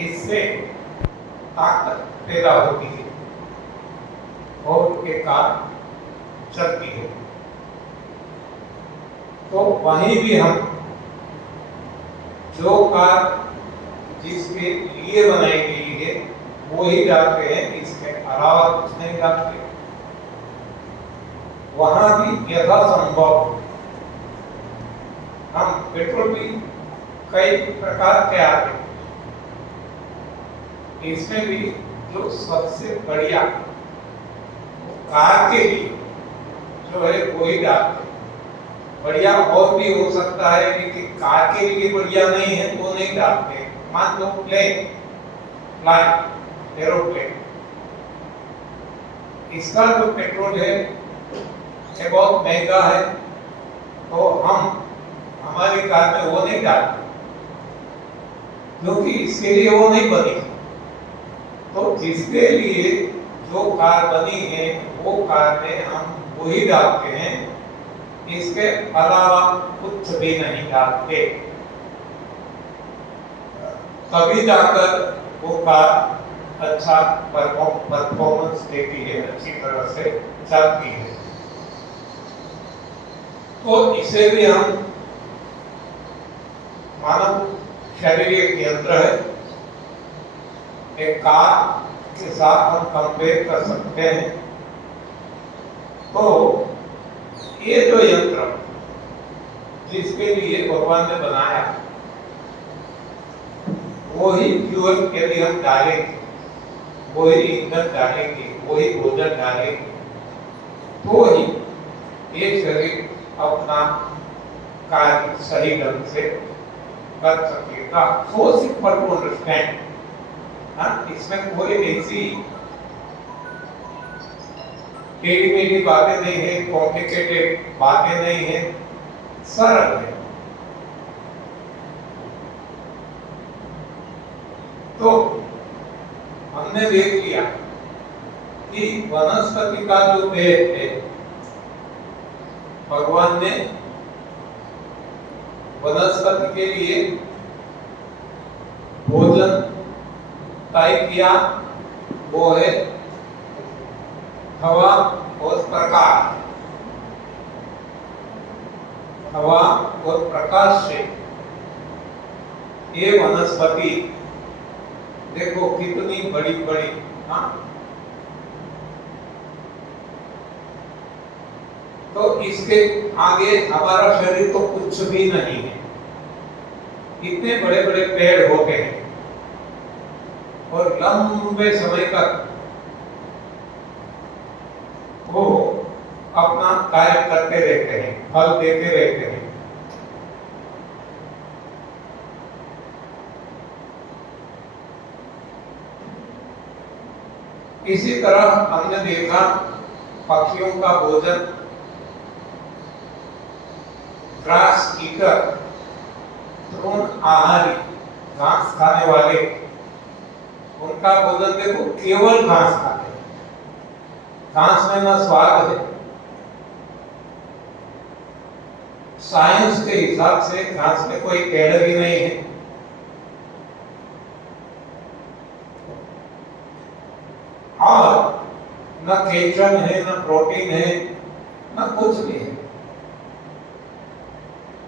इससे ताकत पैदा होती है और ये कार चलती है। तो वहीं भी हम जो कार जिसके लिए बनाई गई है वो ही डालते हैं, इसके अलावा कुछ नहीं डालते। वहां भी यथासंभव हम पेट्रोल भी कई प्रकार के आते हैं, इसमें भी जो सबसे बढ़िया कार के लिए जो है वो ही डालते हैं। बढ़िया और भी हो सकता है, लेकिन कार के लिए बढ़िया नहीं है तो नहीं डालते। मान लो प्लेन, फ्लाइट, एरोप्लेन, इसका जो पेट्रोल है ये बहुत महंगा है, तो हम हमारी कार में वो नहीं डालते क्योंकि इसके लिए वो नहीं बनी। तो जिसके लिए जो कार बनी है वो कार में हम वही डालते हैं, इसके अलावा कुछ भी नहीं डालते। तभी जाकर वो कार अच्छा परफॉर्मेंस देती है, अच्छी तरह से चलती है। तो इसे भी हम मानव शरीर एक यंत्र है, एक कार के साथ हम कंपेयर कर सकते हैं। तो ये जो यंत्र जिसके लिए भगवान ने बनाया वो ही फ्यूल के लिए हम डालेंगे, वो ही ईंधन डालेंगे, वो ही भोजन डालेंगे, तो ही ये शरीर अपना कार्य सही ढंग से कर सकेगा। So simple to understand. इसमें कोई ऐसी टेढ़ी मेढ़ी बातें नहीं है, कॉम्प्लिकेटेड बातें नहीं है, सरल है। तो हमने देख लिया कि वनस्पति का जो पेड़ है, भगवान ने वनस्पति के लिए भोजन तय किया, वो है हवा और प्रकाश। हवा और प्रकाश से ये वनस्पति देखो कितनी बड़ी बड़ी, तो इसके आगे हमारा शरीर तो कुछ भी नहीं है। इतने बड़े बड़े पेड़ होते हैं और लंबे समय तक वो अपना कार्य करते रहते हैं, फल देते रहते हैं। इसी तरह हमने देखा पक्षियों का भोजन, ग्रास ईटर, तृण आहारी, घास खाने वाले, उनका भोजन देखो केवल घास खाते हैं। घास में ना स्वाद है। साइंस के हिसाब से घास में कोई कैलोरी नहीं है। और न कैल्शियम है, न प्रोटीन है, न कुछ भी है।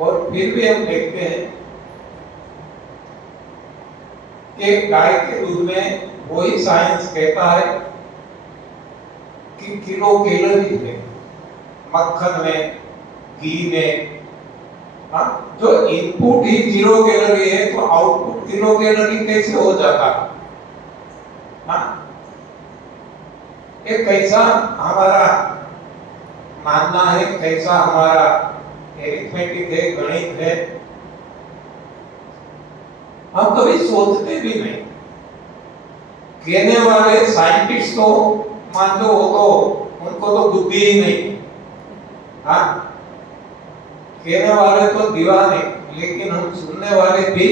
और फिर भी हम देखते हैं कि गाय के दूध में वही साइंस कहता है कि किलो कैलोरी है, मक्खन में, घी में। जो इनपुट ही 0 कैलोरी है तो आउटपुट किलो कैलोरी कैसे हो जाता? ये कैसा हमारा मानना है, कैसा हमारा एरिथमेटिक है, गणित है, हम कभी सोचते भी नहीं। कहने वाले साइंटिस्ट तो मान लो वो तो उनको तो बुद्धि ही नहीं। कहने वाले तो दीवाने, लेकिन हम सुनने वाले भी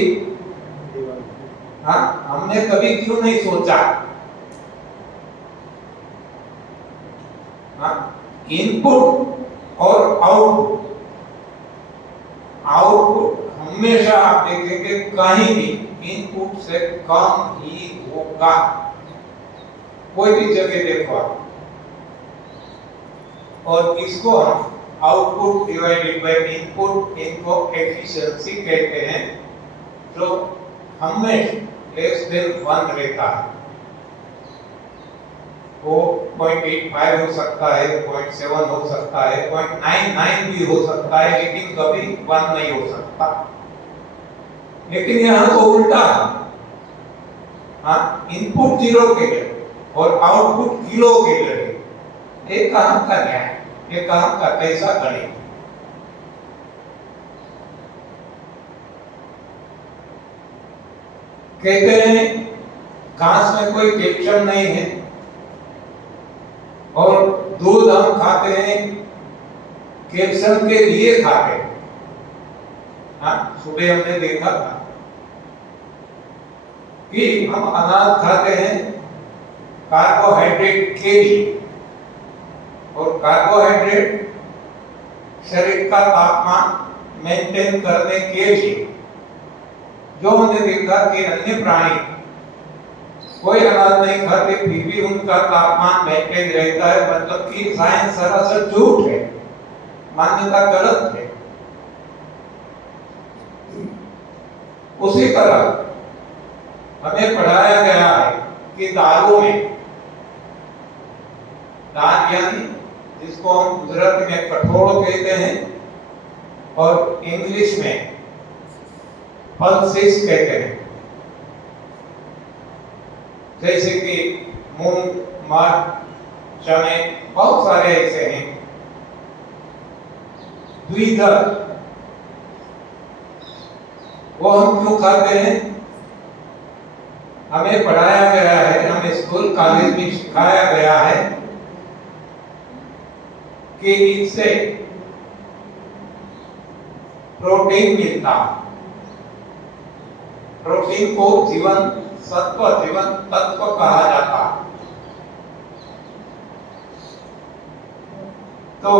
हमने कभी क्यों नहीं सोचा? इनपुट और आउटपुट हमेशा आप देखेंगे कहीं भी इनपुट से कम ही होगा। कोई भी जगह देखो आप, और इसको हम आउटपुट डिवाइडेड बाय इनपुट, इनको एफिशिएंसी कहते हैं, जो हमेशा लेस देन 1 रहता है। वो 0.85 हो सकता है, 0.7 हो सकता है, 0.99 भी हो सकता है, लेकिन कभी 1 नहीं हो सकता। लेकिन यहाँ तो उल्टा है। हाँ, इनपुट 0 के लिए और आउटपुट किलो के लिए। ये कहाँ का न्याय, ये कहाँ का कैसा गणित? कहते हैं घास में कोई कैल्शियम नहीं है, और दूध हम खाते हैं कैल्शियम के लिए खाते हैं। हाँ, सुबह हमने देखा था कि हम अनाज खाते हैं कार्बोहाइड्रेट के लिए, और कार्बोहाइड्रेट शरीर का तापमान मेंटेन करने के लिए। जो हमने देखा कि अन्य प्राणी कोई अनाज नहीं खाते फिर भी उनका तापमान मेंटेन रहता है, मतलब कि साइंस सरासर झूठ है, मान्यता गलत है। उसी तरह हमें पढ़ाया गया है कि दालों में, दाल यानी जिसको हम गुजराती में कठोल कहते हैं और इंग्लिश में पल्सेस कहते हैं, जैसे कि मूंग, मठ, चने, बहुत सारे ऐसे हैं। द्विदल वो हम क्यों खाते हैं? हमें पढ़ाया गया है, हमें स्कूल कॉलेज में सिखाया गया है कि इससे प्रोटीन मिलता। प्रोटीन को जीवन सत्व, जीवन तत्व कहा जाता। तो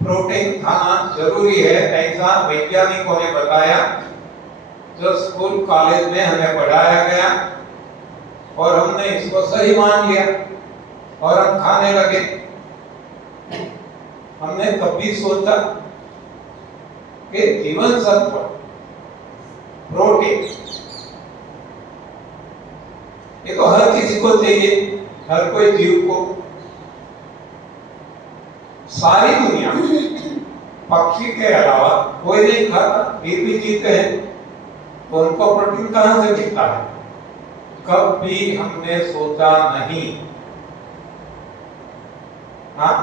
प्रोटीन खाना जरूरी है, ऐसा वैज्ञानिकों ने बताया, जो स्कूल कॉलेज में हमें पढ़ाया गया, और हमने इसको सही मान लिया और हम खाने लगे। हमने कभी सोचा कि जीवन सत्व, प्रोटीन, ये तो हर किसी को चाहिए, हर कोई जीव को। सारी दुनिया पक्षी के अलावा कोई नहीं खाता, फिर भी जीते हैं, तो उनको प्रोटीन कहां से मिलता है? कभी हमने सोचा नहीं। हाँ,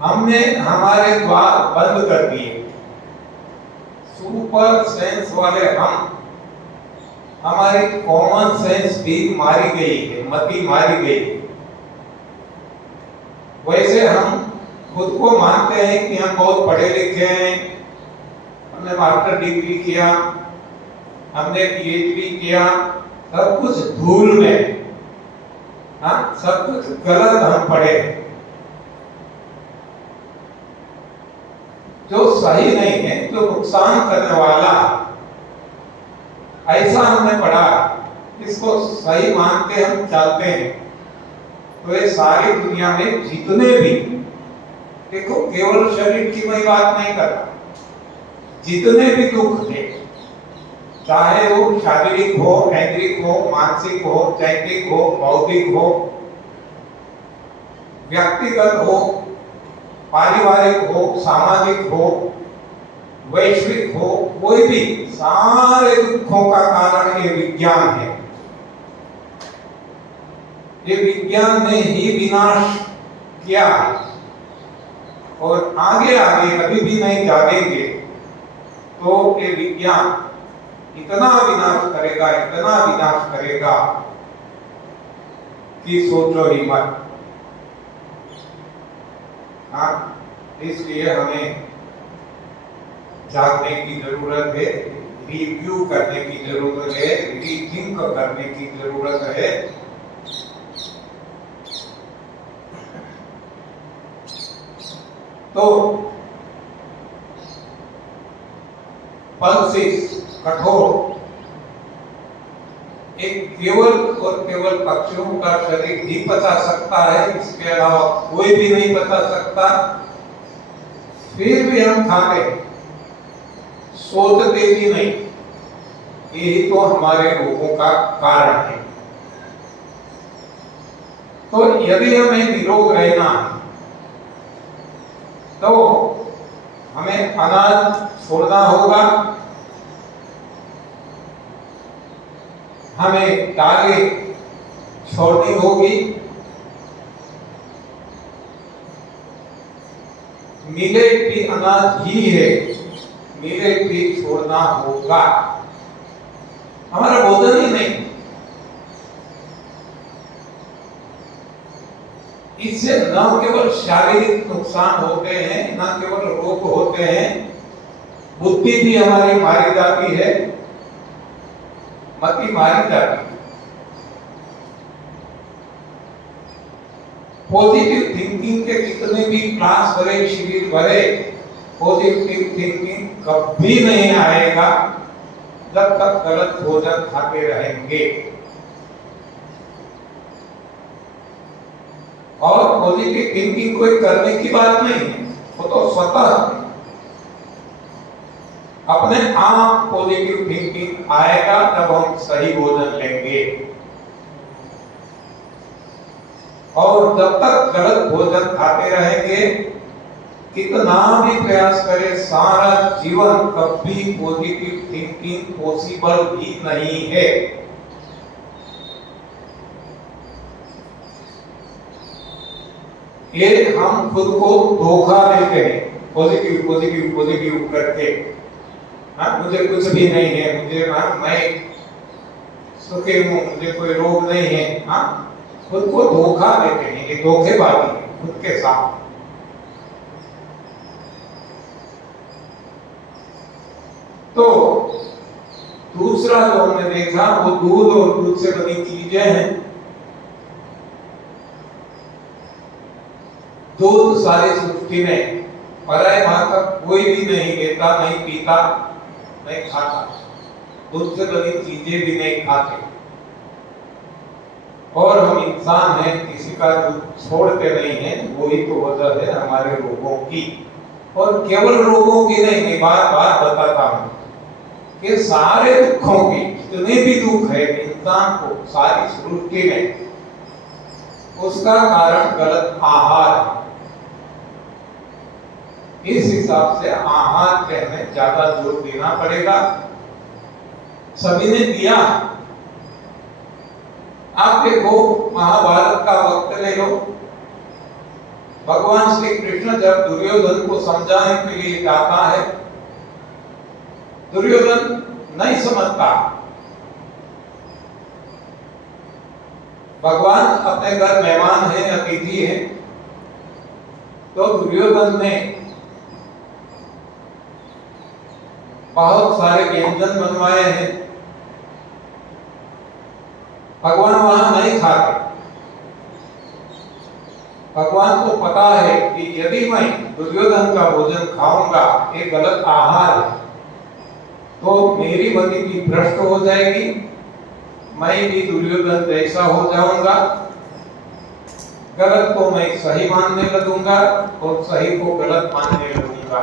हमने हमारे द्वार बंद कर दिए। सुपर सेंस वाले हम, हमारी कॉमन सेंस भी मारी गई है, मति मारी गई है। वैसे हम खुद को मानते हैं कि हम बहुत पढ़े लिखे हैं, हमने मास्टर डिग्री किया, हमने पीएचडी किया, सब कुछ धूल में। हाँ, सब कुछ गलत हम पढ़े, जो सही नहीं है, जो नुकसान करने वाला, ऐसा हमने पढ़ा, इसको सही मान के हम चलते हैं। तो ये सारी दुनिया में जितने भी, देखो केवल शरीर की मैं बात नहीं करता, जितने भी दुख थे, चाहे वो शारीरिक हो, ऐन्द्रिक हो, मानसिक हो, चैतिक हो, बौद्धिक हो, व्यक्तिगत हो, पारिवारिक हो, सामाजिक हो, वैश्विक हो, कोई भी, सारे दुखों का कारण ये विज्ञान है। ये विज्ञान ने ही विनाश किया है, और आगे आगे कभी भी नहीं जागेंगे तो ये विज्ञान इतना विनाश करेगा, इतना विनाश करेगा कि सोचो ही मत। हाँ, इसलिए हमें जागने की जरूरत है, रिव्यू करने की जरूरत है, रीथिंक करने की जरूरत है। तो पल से कठोर, एक केवल और केवल पक्षियों का शरीर ही बता सकता है, इसके अलावा कोई भी नहीं बता सकता। फिर भी हम खाते, सोचते भी नहीं। यही तो हमारे रोगों का कारण है। तो यदि हमें निरोग रहना है तो हमें अनाज छोड़ना होगा, हमें दालें छोड़नी होगी, मिलेट भी अनाज ही है, मिलेट भी छोड़ना होगा। हमारा भोजन ही नहीं। इससे न केवल शारीरिक नुकसान होते हैं, न केवल रोग होते हैं, बुद्धि भी हमारी मारी जाती है, मति मारी जाती है। पॉजिटिव थिंकिंग के कितने भी क्लास भरे, शिविर भरे, पॉजिटिव थिंकिंग कभी नहीं आएगा जब तक गलत भोजन खाते रहेंगे। और पॉजिटिव थिंकिंग कोई करने की बात नहीं है, वो तो स्वतः अपने आप पॉजिटिव थिंकिंग आएगा जब हम सही भोजन लेंगे। और जब तक गलत भोजन खाते रहेंगे, कितना भी प्रयास करें, सारा जीवन कभी पॉजिटिव थिंकिंग पॉसिबल ही नहीं है। ये हम खुद को धोखा देते हैं पॉजिटिव पॉजिटिव पॉजिटिव करके। हाँ, मुझे कुछ भी नहीं है, मुझे मैं सुखी हूँ, मुझे कोई रोग नहीं है। हाँ, खुद को धोखा देते हैं, ये धोखेबाजी है खुद के साथ। तो दूसरा जो हमने देखा वो दूध और दूध से बनी चीजें हैं। दूध सारी सृष्टि में पराय भाग का कोई भी नहीं लेता, नहीं पीता, नहीं खाता। दूध से बनी चीजें भी नहीं खाते। और हम इंसान हैं, किसी का दूध छोड़ते नहीं हैं। वही तो वजह है हमारे रोगों की। और केवल रोगों की नहीं, मैं बार बार बताता हूँ कि सारे दुखों की, जितने भी दुख है इंसान को सारी सृष्टि में, उसका कारण गलत आहार है। इस हिसाब से आहार पे हमें ज्यादा जोर देना पड़ेगा। सभी ने दिया। आप देखो, महाभारत का वक्त ले लो। भगवान श्री कृष्ण जब दुर्योधन को समझाने के लिए जाता है, दुर्योधन नहीं समझता। भगवान अपने घर मेहमान है, अतिथि है, तो दुर्योधन ने बहुत सारे व्यंजन बनवाए हैं। भगवान वहां नहीं खाते। भगवान को पता है कि यदि मैं दुर्योधन का भोजन खाऊंगा, ये गलत आहार है, तो मेरी मति भी भ्रष्ट हो जाएगी, मैं भी दुर्योधन जैसा हो जाऊंगा। गलत को मैं सही मानने लगूंगा और सही को गलत मानने लगूंगा।